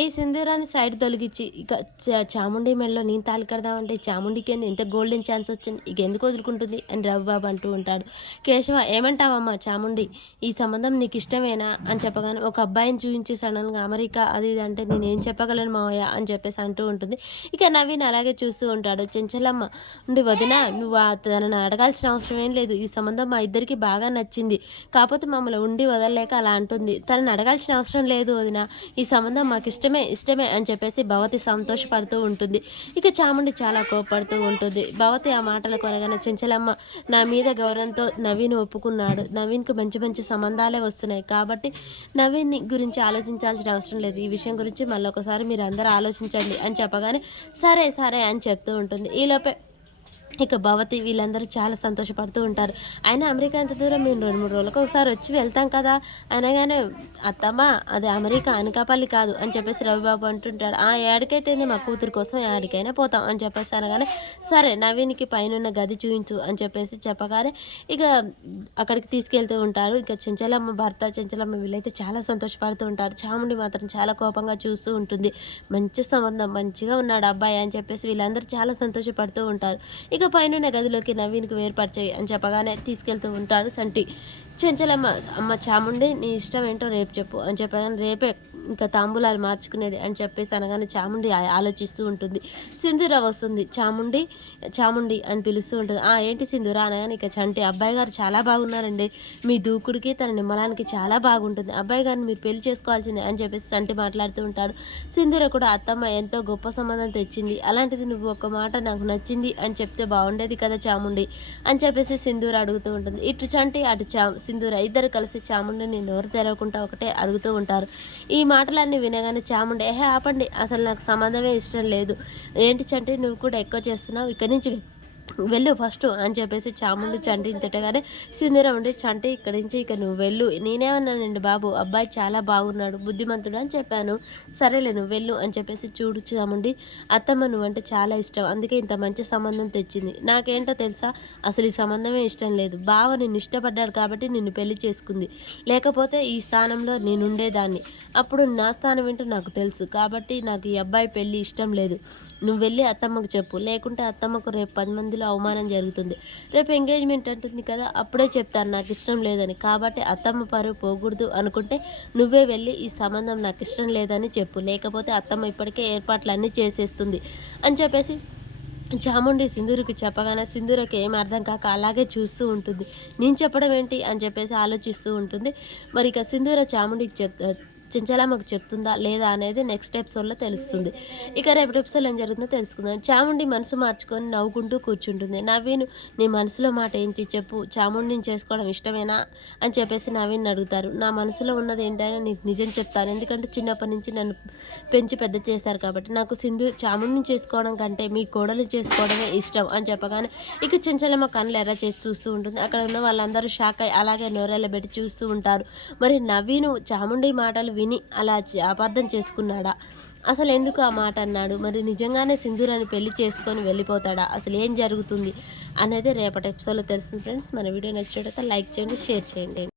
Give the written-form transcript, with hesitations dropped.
ఈ సింధూరాన్ని సైడ్ తొలగించి ఇక చాముండి మెడలో నేను తాళి కడదామంటే చాముండికి ఎంత గోల్డెన్ ఛాన్స్ వచ్చింది, ఇక ఎందుకు వదులుకుంటుంది అని రవిబాబు అంటూ ఉంటాడు. కేశవ ఏమంటావమ్మా చాముండి, ఈ సంబంధం నీకు ఇష్టమేనా అని చెప్పగానే ఒక అబ్బాయిని చూపించి సడన్గా అమెరికా అది ఇది అంటే నేనేం చెప్పగలను మావయ్య అని చెప్పేసి అంటూ ఉంటుంది. ఇక నవీన్ అలాగే చూస్తూ ఉంటాడు. చెంచలమ్మ ఉండి వదిన నువ్వు తనని అడగాల్సిన అవసరం ఏం లేదు, ఈ సంబంధం మా ఇద్దరికి బాగా నచ్చింది, కాకపోతే మమ్మల్ని ఉండి వదలలేక అలా అంటుంది, తనని అడగాల్సిన అవసరం లేదు వదిన, ఈ సంబంధం మాకు ఇష్టమే అని చెప్పేసి భవతి సంతోషపడుతూ ఉంటుంది. ఇక చాముండి చాలా కోపడుతూ ఉంటుంది. భవతి ఆ మాటలు కొనగానే చెంచలమ్మ నా మీద గౌరవంతో నవీన్ ఒప్పుకున్నాడు, నవీన్కి మంచి మంచి సంబంధాలే వస్తున్నాయి, కాబట్టి నవీన్ గురించి ఆలోచించాల్సిన అవసరం లేదు, ఈ విషయం గురించి మళ్ళీ ఒకసారి మీరు అందరూ ఆలోచించండి అని చెప్పగానే సరే సరే అని చెప్తూ ఉంటుంది. ఈలోపే ఇక భవతి వీళ్ళందరూ చాలా సంతోషపడుతూ ఉంటారు. అయినా అమెరికా ఎంత దూరం, మేము 2-3 రోజులకు ఒకసారి వచ్చి వెళ్తాం కదా అనగానే అత్తమ్మ అది అమెరికా అనకాపల్లి కాదు అని చెప్పేసి రవిబాబు అంటుంటాడు. ఏడికైతే మా కూతురు కోసం ఏడికైనా పోతాం అని చెప్పేసి అనగానే సరే నవీన్కి పైన గది చూయించు అని చెప్పేసి చెప్పగానే ఇక అక్కడికి తీసుకెళ్తూ ఉంటారు. ఇక చెంచలమ్మ భర్త చెంచలమ్మ వీళ్ళైతే చాలా సంతోషపడుతూ ఉంటారు. చాముండి మాత్రం చాలా కోపంగా చూస్తూ ఉంటుంది. మంచి సంబంధం, మంచిగా ఉన్నాడు అబ్బాయి అని చెప్పేసి వీళ్ళందరూ చాలా సంతోషపడుతూ ఉంటారు. ఇక పైన గదిలోకి నవీన్కి వేర్పరిచేయి అని చెప్పగానే తీసుకెళ్తూ ఉంటాడు చంటి. చెంచలమ్మ అమ్మ చాముండి నీ ఇష్టం ఏంటో రేపు చెప్పు అని చెప్పగానే రేపే ఇంకా తాంబూలాలు మార్చుకునేది అని చెప్పేసి అనగానే చాముండి ఆలోచిస్తూ ఉంటుంది. సింధూర వస్తుంది. చాముండి చాముండి అని పిలుస్తూ ఉంటుంది. ఏంటి సింధూర అనగానే ఇక చంటి అబ్బాయి గారు చాలా బాగున్నారండి, మీ దూకుడికి తన నిమ్మలానికి చాలా బాగుంటుంది, అబ్బాయి గారిని మీరు పెళ్లి చేసుకోవాల్సిందే అని చెప్పేసి చంటి మాట్లాడుతూ ఉంటాడు. సింధూర కూడా అత్తమ్మ ఎంతో గొప్ప సంబంధం తెచ్చింది, అలాంటిది నువ్వు ఒక మాట నాకు నచ్చింది అని చెప్తే బాగుండేది కదా చాముండి అని చెప్పేసి సింధూర అడుగుతూ ఉంటుంది. ఇటు చంటి అటు సింధూర ఇద్దరు కలిసి చాముండిని నోరు తెరవకుండా ఒకటే అడుగుతూ ఉంటారు. ఈ మాటలన్నీ వినగానే చాముండి ఆపండి, అసలు నాకు సంబంధమే ఇష్టం లేదు, ఏంటి చంటి నువ్వు కూడా ఎక్కువ చేస్తున్నావు, ఇక్కడి నుంచి వెళ్ళు ఫస్ట్ అని చెప్పేసి చాముండి చంటిని తిట్టగానే సింధూర ఉండి చంటి ఇక్కడి నుంచి ఇక నువ్వు వెళ్ళు, నేనేమన్నానండి బాబు అబ్బాయి చాలా బాగున్నాడు బుద్ధిమంతుడు అని చెప్పాను, సరేలే నువ్వు వెళ్ళు అని చెప్పేసి చూడు చాముండి అత్తమ్మ నువ్వంటే చాలా ఇష్టం, అందుకే ఇంత మంచి సంబంధం తెచ్చింది, నాకేంటో తెలుసా అసలు ఈ సంబంధమే ఇష్టం లేదు, బావ నిన్ను ఇష్టపడ్డాడు కాబట్టి నిన్ను పెళ్లి చేసుకుంది, లేకపోతే ఈ స్థానంలో నేనుండేదాన్ని, అప్పుడు నా స్థానం ఏంటో నాకు తెలుసు, కాబట్టి నాకు ఈ అబ్బాయి పెళ్ళి ఇష్టం లేదు, నువ్వు వెళ్ళి అత్తమ్మకు చెప్పు, లేకుంటే అత్తమ్మకు రేపు 10 మందిలో అవమానం జరుగుతుంది, రేపు ఎంగేజ్మెంట్ అంటుంది కదా అప్పుడే చెప్తాను నాకు ఇష్టం లేదని, కాబట్టి అత్తమ్మ పరువు పోకూడదు అనుకుంటే నువ్వే వెళ్ళి ఈ సంబంధం నాకు ఇష్టం లేదని చెప్పు, లేకపోతే అత్తమ్మ ఇప్పటికే ఏర్పాట్లు అన్నీ చేసేస్తుంది అని చెప్పేసి చాముండి సింధూరుకి చెప్పగానే సింధూరకి ఏం అర్థం కాక అలాగే చూస్తూ ఉంటుంది. నేను చెప్పడం ఏంటి అని చెప్పేసి ఆలోచిస్తూ ఉంటుంది. మరి ఇక సింధూర చాముండికి చెంచలమ్మకు చెప్తుందా లేదా అనేది నెక్స్ట్ ఎపిసోడ్లో తెలుస్తుంది. ఇక రేపు ఎపిసోడ్లో ఏం జరుగుతుందో తెలుసుకుందాం. చాముండి మనసు మార్చుకొని నవ్వుకుంటూ కూర్చుంటుంది. నవీన్ నీ మనసులో మాట ఏంటి చెప్పు, చాముండిని చేసుకోవడం ఇష్టమేనా అని చెప్పేసి నవీన్ అడుగుతారు. నా మనసులో ఉన్నది ఏంటైనా నీకు నిజం చెప్తాను, ఎందుకంటే చిన్నప్పటి నుంచి నన్ను పెంచి పెద్ద చేశారు కాబట్టి నాకు చాముండిని చేసుకోవడం కంటే మీ కోడలు చేసుకోవడమే ఇష్టం అని చెప్పగానే ఇక చెంచలమ్మ కళ్ళు ఎర్ర చేసి చూస్తూ ఉంటుంది. అక్కడ ఉన్న వాళ్ళందరూ షాక్ అయ్యి అలాగే నోరెళ్ళబెట్టి చూస్తూ ఉంటారు. మరి నవీను చాముండి మాటలు విని అలా అపార్థం చేసుకున్నాడా, అసలు ఎందుకు ఆ మాట అన్నాడు, మరి నిజంగానే సింధూరాన్ని పెళ్లి చేసుకొని వెళ్ళిపోతాడా, అసలు ఏం జరుగుతుంది అనేది రేపటి ఎపిసోడ్లో తెలుస్తుంది ఫ్రెండ్స్. మన వీడియో నచ్చినట్లయితే లైక్ చేయండి, షేర్ చేయండి.